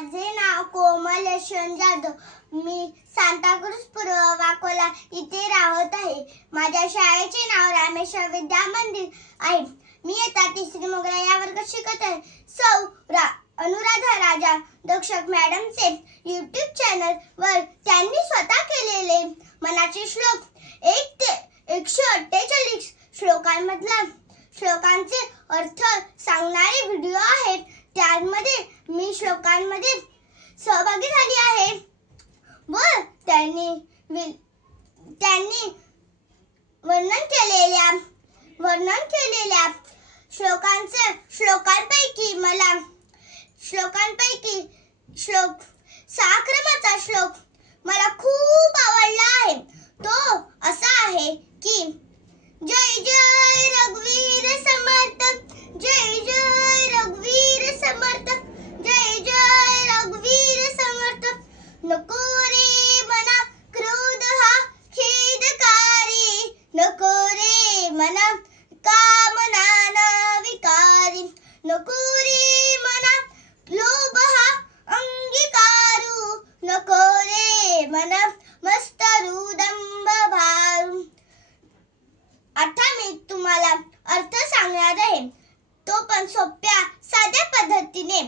माझे नाव कोमल यशवंत जाधव. मी सांताक्रूज पूर्व वाकोला इथे राहत आहे. माझ्या शाळेचे नाव रामेश्वर विद्या मंदिर आहे. मी इयत्ता तिसरी मोगरा या वर्गात शिकत आहे. सौ अनुराधा राजा दक्षक मॅडमचे YouTube चॅनल वर त्यांनी स्वतः केलेले मनाचे श्लोक 1 ते 148 श्लोकांमधला श्लोकांचे अर्थ सांगणारे व्हिडिओ आहेत. त्यामध्ये मी श्लोकांमध्ये सहभागी झाली आहे व त्यांनी वर्णन केलेल्या श्लोकांपैकी श्लोक 6 क्रमांकाचा श्लोक मला खूप आवडला आहे. तो असा आहे की जय जय रघुवीर समर्थ, जय जय रघुवीर समर्थ, जय जय रघुवीर समर्थ. नको रे मना क्रोध हा खेदकारी, नको रे मना कामना न विकारी, नको रे मना लोभ हा अंगीकारू, नको रे मना मस्तरू दंभ भारू. आता मी तुम्हाला अर्थ सांगणार आहे, तो पण सोप्या साध्या पद्धतीने.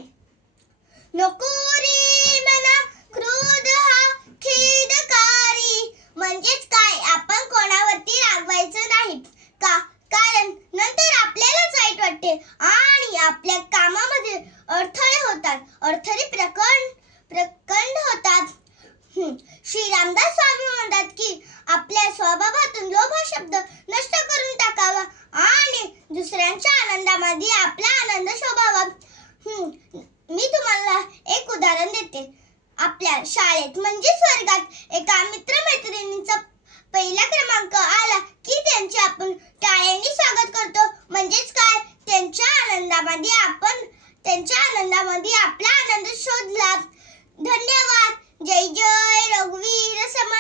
नको रे मना क्रोध हा खेदकारी म्हणजेच काय, आपण कोणावरती रागवायचं नाही का, कारण नंतर आपल्यालाच वाईट वाटते आणि आपल्या कामामध्ये अडथळे होतात, अडथळे प्रकट होतात. श्री रामदास स्वामी म्हणतात की आपल्या स्वभावातून लोभ हा शब्द नष्ट करून टाकावा आणि दुसऱ्यांच्या आनंदामध्ये आपला आनंद शोधावा. मी तुम्हाला एक उदाहरण देते. आपल्या शाळेत म्हणजेच वर्गात एका मित्रमैत्रिणींचा पहिला क्रमांक आला की त्यांचे आपण टाळ्यांनी स्वागत करतो. म्हणजेच काय, त्यांच्या आनंदामध्ये आपला आनंद शोधला. धन्यवाद. जय जय रघुवीर समर्थ.